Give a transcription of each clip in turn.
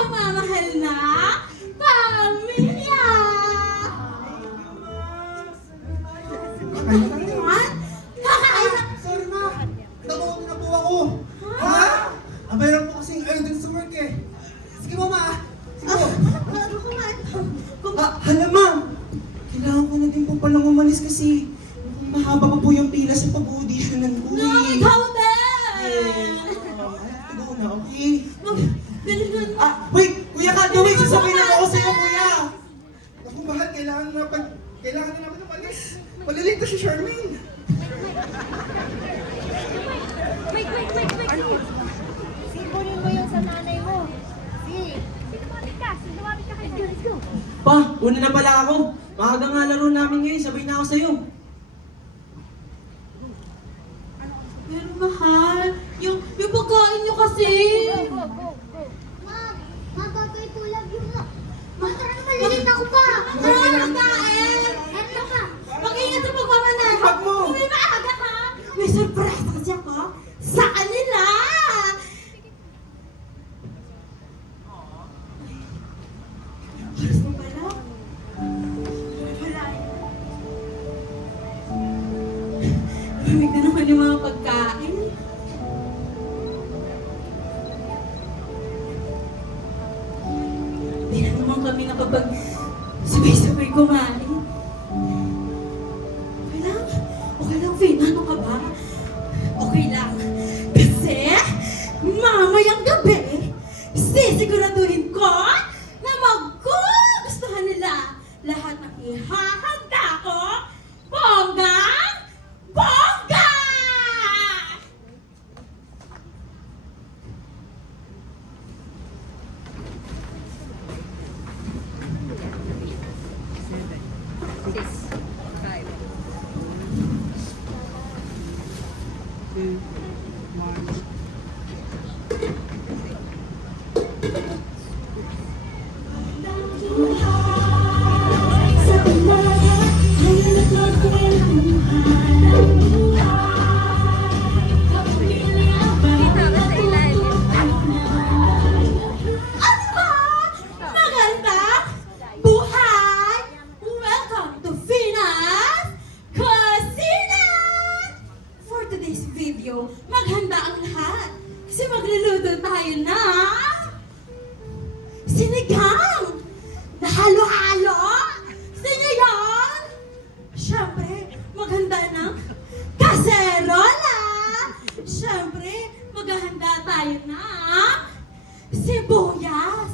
pinakamamahal na pamilya! Kakain? Kakain na! Sorry na! Tawag na po ako! Ha? Abayran po kasing idol sa work eh. Sige mama ah! Sige po! Ano kumain? Hala ma'am! Kailangan ko na din po palang umalis kasi mahaba pa po yung pila sa pag-auditionan ko No, eh. ikaw din! Ito na, okay? Ganun. Wait! Kuya Kat, wait! Sasabihin na ako sa'yo, kuya! Ako, mahal, kailangan na namin umalis. Maliligtas si Charmaine. Wait. Kunin mo yung sa nanay mo. Lumapit ka. Let's go. Pa, una na pala ako. Maaga nga laro namin ngayon, sabay na ako sa'yo. Pero mahal, yung pagkain niyo kasi. Go. Ma'am, babagay po lang yung... Ma'am, tara na malilita ako pa. Tara, pagkain! Ano ka? Mag-ingat sa pagmamanan. Bag mo! Uwi maaga ka. May surprise kasi ako sa kanila. Oras mo pala? Wala. Maramig na naman yung mga pagkain. Hindi na naman kami nakapag sabay-sabay kumain. Okay lang, Faye. Ano ka ba? Okay lang. Kasi, mamayang gabi, sisiguraduhin ko na magugustuhan nila lahat ng ihahanda ko. Bongga! Ano ba? Magandang buhay! Welcome to Fina's Kusina! For today's video, maghanda ang lahat. Kasi magluluto tayo ng sinigang na halo-halo. Sino yun? Siyempre, maghanda ng kaserola. Siyempre, maghanda tayo ng sibuyas,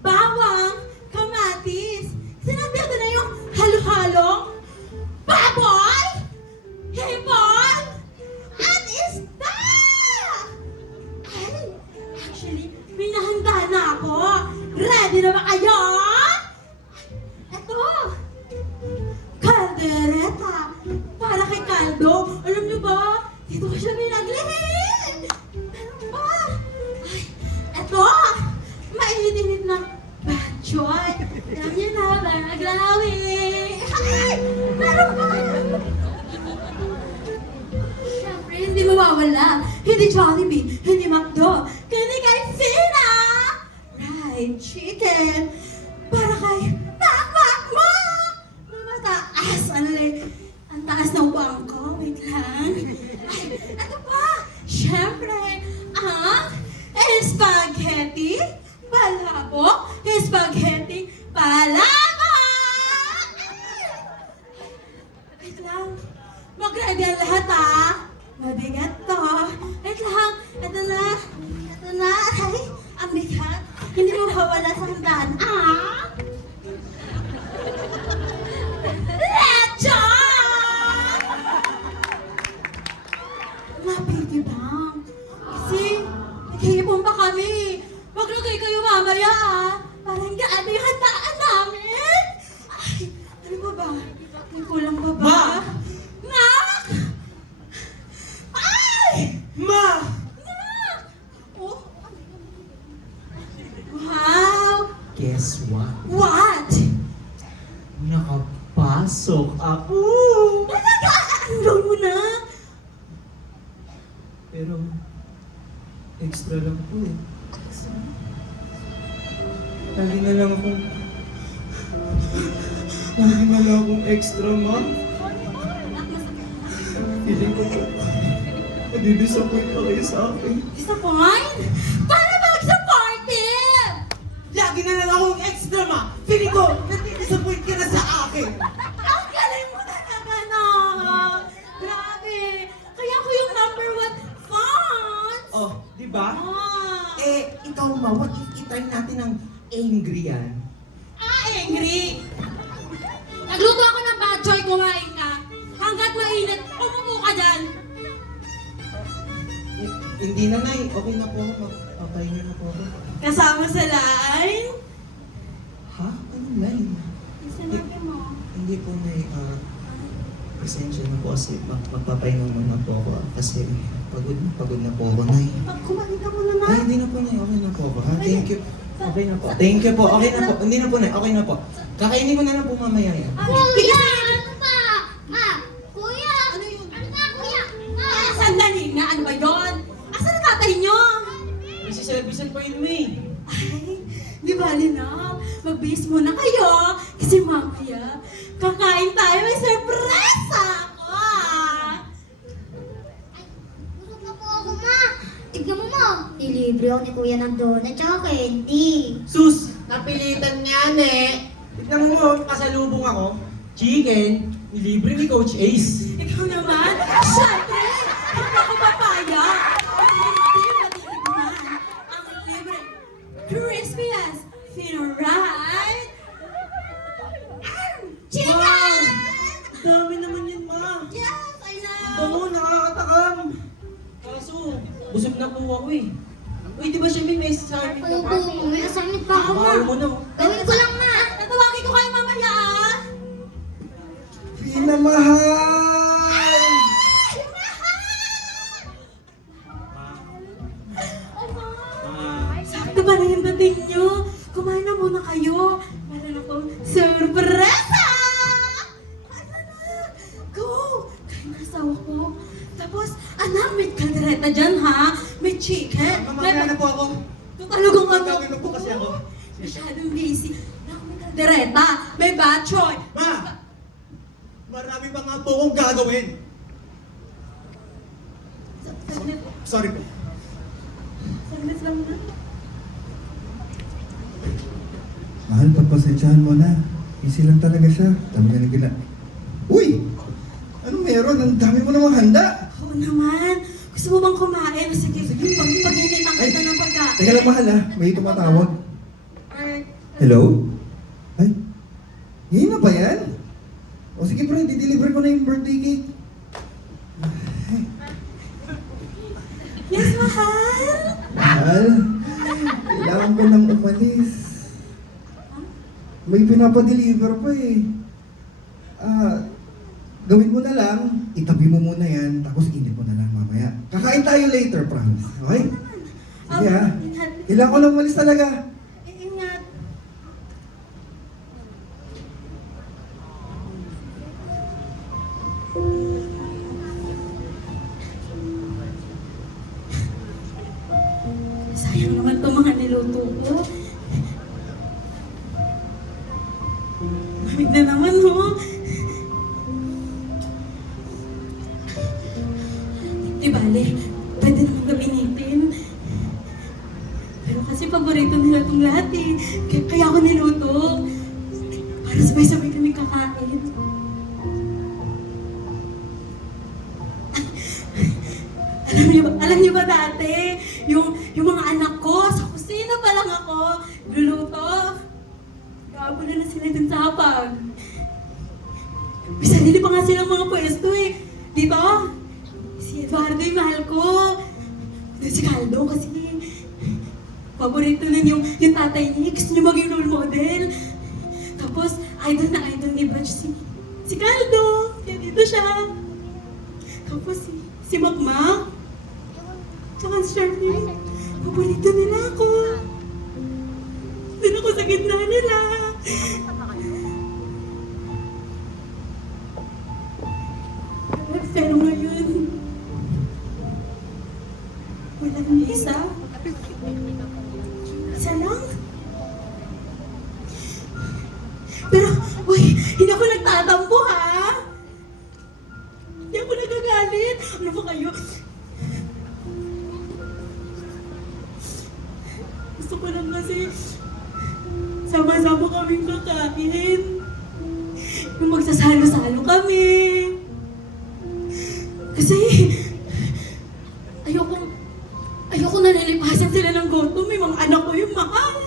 bawang, kamatis. Sinabi ko na yung halo-halong baboy, hipon, at isda! Ay, actually, may nahanda na ako. Ready na ba kayo? Ito, kaldereta. Para kay Kaldo. Alam niyo ba, dito ko siya pinaglihin. Meron pa. Ay, ito, mainit na batchoy. Alam niyo na, baglawi. Ay, meron pa. Siyempre, hindi mawawala. Hindi Jollibee, hindi McDo, kundi kay Fina! Fried chicken! Para kay Makmak mo! Na mataas! Ano eh? Ang taas ng bangko. Wait lang. Ay, ito pa! Siyempre, ang spaghetti palabok. Spaghetti palabok! Wait lang. Mag-ready ang lahat ah. Mabigat to. Wait lang. Ito na. Ay, ang bigat. Hindi mo mawala sa handaan. Lechon! Mapiti bang? Kasi, nag-iipon pa kami. Maglagay kayo mamaya ah. Parang gaano yung handaan namin. Ay, ano ba ba? May kulang ba ba? Ma! Ay! Ma! Oh. Wow! Guess what? What? Nakapasok ako! Talaga? Unload mo na? Pero, extra lang po eh. Lagi na lang akong... Lagi na lang akong extra, ma. Feeling ko po, nadidisappoint pa kayo sa akin. Disappoint? Paano mag-supportive? Lagi na lang akong extra, ma. Feeling ko, nadidisappoint ka na sa akin. Ang galing mo talaga, no? Grabe. Kaya ko yung number 1 fans. Oh, di ba? Ah. Ikaw, ma, what if itry natin ng angry yan? Angry. Nagluto ako ng bad choy, kumain ka. Hanggat mainit, umupo ka dyan. Hindi na, Nay. Okay na po ako. Papahinga na po ako. Kasama sa line? Ha? Anong line? Sinabi mo. Hindi po, Nay. Pasensya na po kasi magpapahinga muna po ako. Kasi pagod na po ako, Nay. Kumain ka muna na. Ay, hindi na po, Nay. Okay na po ako. Ha? Thank you. Okay na po. Thank you po. Okay na po. Hindi na po, Nay. Okay na po. Kakainin ko na lang po mamaya yan. Kuya! Ano pa? Ma! Kuya! Ano yun? Ano pa, kuya? Ma! Sandali nga, ano ba yun? Asan ang tatay nyo? Kasi servicean pa yun, May. Ay, di bali na. Magbihis muna kayo. Kasi mamaya, kakain tayo. May sorpresa ako, ah. Busog na po ako, ma! Tignan mo, ma! Nilibre ako ni kuya ng donut tsaka candy. Sus! Napilitan niyan eh. Tignan mo mo, kasalubong ako. Chicken, nilibre ni Coach Ace. Ikaw naman? Siyempre, hindi ako papaya. Hindi matitigman ang libre. Crispy as Fino, right? Chicken! Wow! Dami naman yun, ma. Yes, I know. Bango, nakakatakam. Kaso, busog na po ako eh. Uy, di ba siya may assignment ka pa? Opo, may assignment pa ako, ma. Bawal mo na. Oh. Gawin ko lang, ma. Tatawagin ko kayo mamaya, ah. Pinamahal! Sakto ba na yung dating nyo? Kumain na muna kayo. Meron akong sorpresa! Ano na? Go! Kain na asawa ko. Tapos, anak, may kaldereta dyan, ha? May chicken. Mamaya na po ako. Ito talagang ano. Gagawin mo po kasi ako. Masyadong busy. Naku, may kaldereta. May batchoy. Ma! Marami pa nga po akong gagawin. Saglit. Sorry po. Saglit lang na. Mahal, pagpasensyahan mo na. Easy lang talaga siya. Dami na nagila. Uy! Ano meron? Ang dami mo namang handa. Oo naman. Gusto mo bang kumain? Sige, pag-initan kita ng pagkain. Teka lang, mahal ha. May tumatawag. Alright. Hello? Ay, yun na ba yan? O sige pre, di-deliver ko na yung birthday cake. Yes, mahal. Mahal, kailangan ko nang umalis. May pinapadeliver pa eh. Gawin mo na lang, itabi mo muna yan, tapos init mo na lang mamaya. Kakain tayo later, promise. Okay? Sige ha. Kailangan ko lang umalis talaga. Ingat. Sayang naman itong mga niluto ko. Lamig na naman, ho. Di bale, pwede naman gawinitin. Pero kasi paborito nila itong lahat eh. Kaya ako niluto. Para sabay-sabay kami kakain. Alam niyo ba dati, yung mga anak ko, sa kusina pa lang ako, luluto. Gabula na sila dun sa hapag. May sarili pa nga silang mga pwesto eh. Dito, si Eduardo yung mahal ko. Doon si Caldo kasi paborito nun yung tatay niya. Gusto niya maging role model. Tapos, idol na idol ni Batch si Caldo. Kaya dito siya. Tapos si Makmak. Tsaka si Charlene. Paborito nila ako. Doon ako sa gitna nila. Pero ngayon, wala nang isa. Isa lang. sama-sama kaming kakain. Yung magsasalo-salo kami. Kasi, ayoko nalilipasan sila ng gutom. May mga anak ko yung mahal.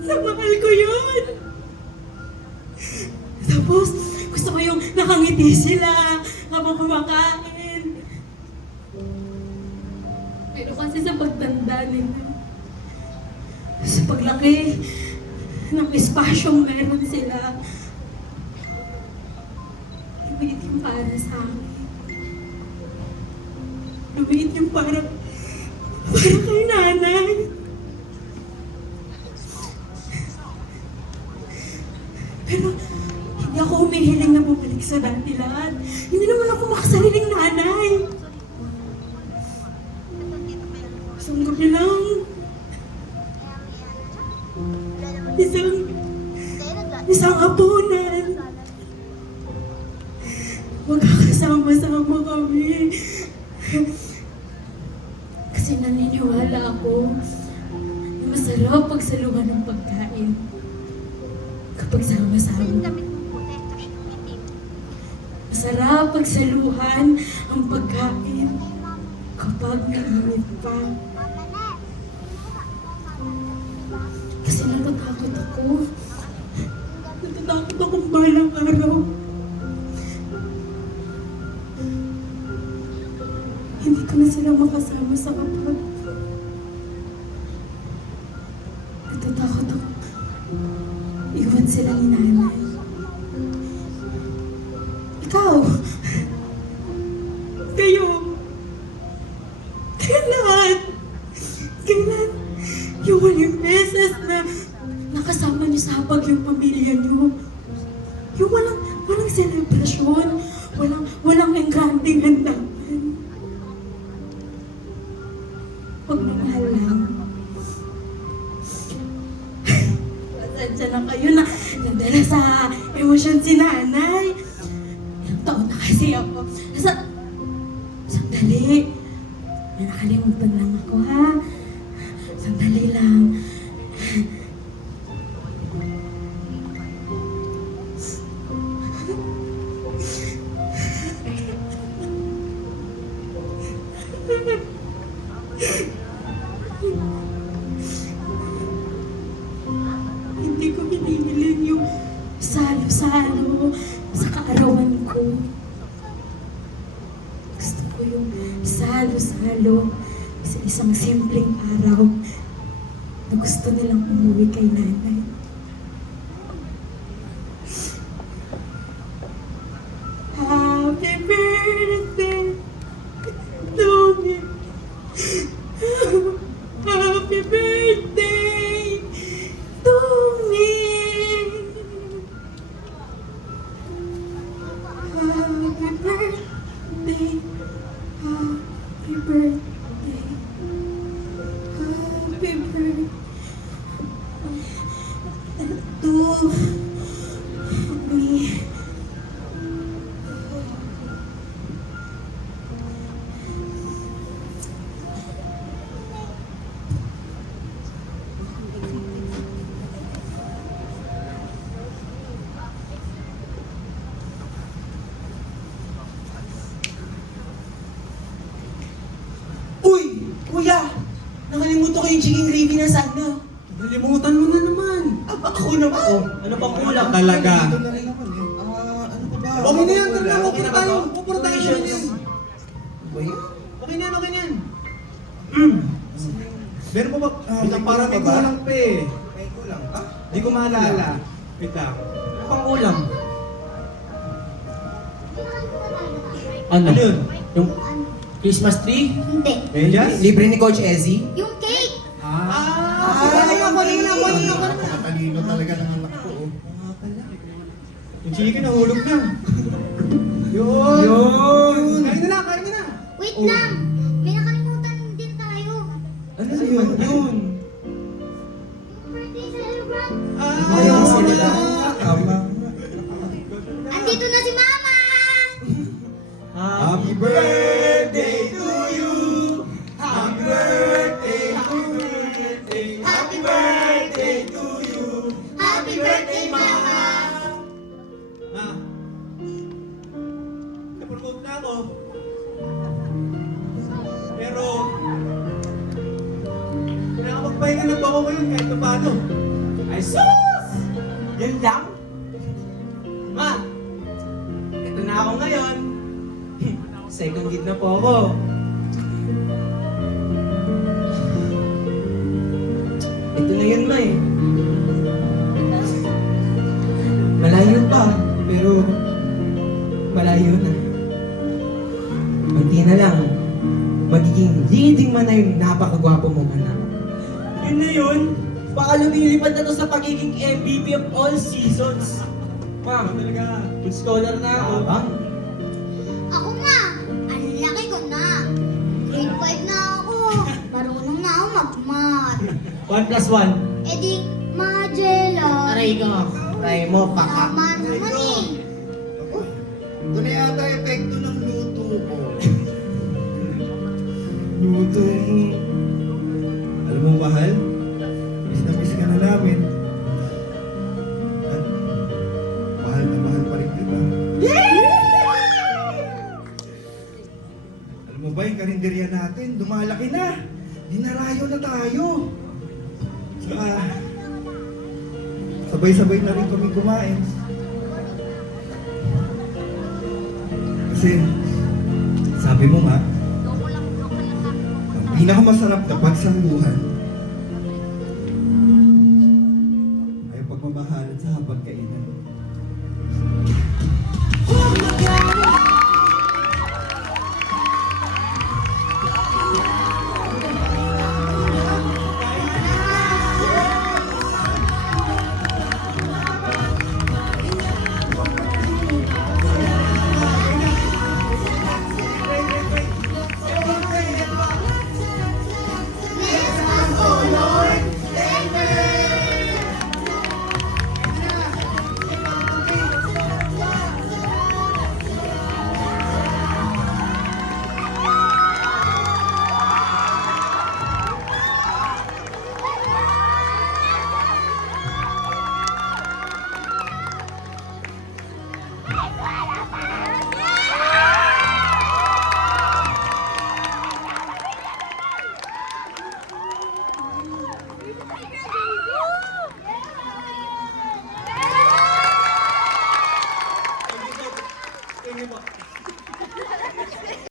Mahal ko yun. Tapos, gusto ko yung nakangiti sila habang kumakain. Pero kasi sa pagtanda nila, sa paglaki ng espasyong meron sila, lumiit yung para sa akin. Lumiit yung para kay nanay. Pero hindi ako humihiling na bumalik sa dati lahat. Hindi naman ako makasariling nanay. Isang gabi lang. Isang hapunan. Magkakasama-sama kami. Kasi naniniwala ako na masarap pagsaluhan ng pagkain. Kapag sama-sama. Masarap pagsaluhan ang pagkain kapag mainit pa. Kasi natatakot ako. Natatakot akong balang araw. Hindi ko na sila makasama sa kapag. Natatakot ako. Iwan sila ni nanay. Ikaw! Kayo! Kayo lahat! Kailan yung walang beses na nakasama niyo sa hapag yung pamilya niyo? Yung walang selebrasyon, walang engranding handaan. Pagmamahal lang. Pasensya na kayo na nadala sa emosyon si nanay. Ilang taon na kasi ako. Sandali. May nakalimutan lang ako, ha? Sandali lang. Hindi ko hinihiling yung salo-salo sa kaarawan ko. Gusto ko yung salo-salo sa isang simpleng araw na gusto nilang umuwi kay nanay. Happy birthday to me. Happy birthday to me. Happy birthday. Happy birthday. Happy birthday to me. Uy! Kuya! Nakalimutan ko yung chicken gravy na sana. Nalimutan mo na naman. Ako naman. Oh, ano pang kulang? Talaga. Dito na rin naman eh. Ano pa ba? Okay na yan, tara na, Okay na ba tayo. to? Pupura tayo Congratulations. na yan. Ba yan? Okay na yan, okay na yan. Meron pa ba? Wait lang, parang may kulang pa eh. May kulang pa? Di ko maalala. Wait lang. Ano pang kulang? Ano yun? Yung Christmas tree? Hindi. Medyas? Libre ni Coach Ezzy? Yung cake! Napakatalino talaga ng anak ko. Oh. Yung chicken nahulog na. Yun! Kain na lang, kain na lang. Wait lang! May nakalimutan din tayo. Ano yun? Yun. Yung birthday celebrant. Ayaw Ayaw nila. Tama. Andito na si Mama! Happy birthday to you. Happy birthday, happy birthday, happy birthday to you. paano? Ay sus! Yan lang? Ma! Ito na ako ngayon. Second gig na po ako. Ito na yun, ma eh. Malayo pa, pero malayo na. Kunti na lang, magiging leading man na yung napakagwapo mong anak. Yun na yun, baka lumilipad na to sa pagiging MVP of all seasons. Ma, talaga, good scholar na ako. Ako nga, ang laki ko na. Grade 5 na ako. Marunong na ako mag-math. 1 plus 1. E di, Magellan. Aray ko, try mo, paka. Tama naman eh. Ako, ito na yata epekto ng luto ko. Luto mo. Alam mo, mahal, miss na miss ka na namin. At mahal na mahal pa rin kita. Alam mo ba, yung karinderya natin, lumalaki na. Dinarayo na tayo. Saka, sabay-sabay na rin kami kumain. Kasi, sabi mo nga, ang pinakamasarap na pagsambuhan ay pagmamahalan sa hapagkainan. Bless us, O Lord.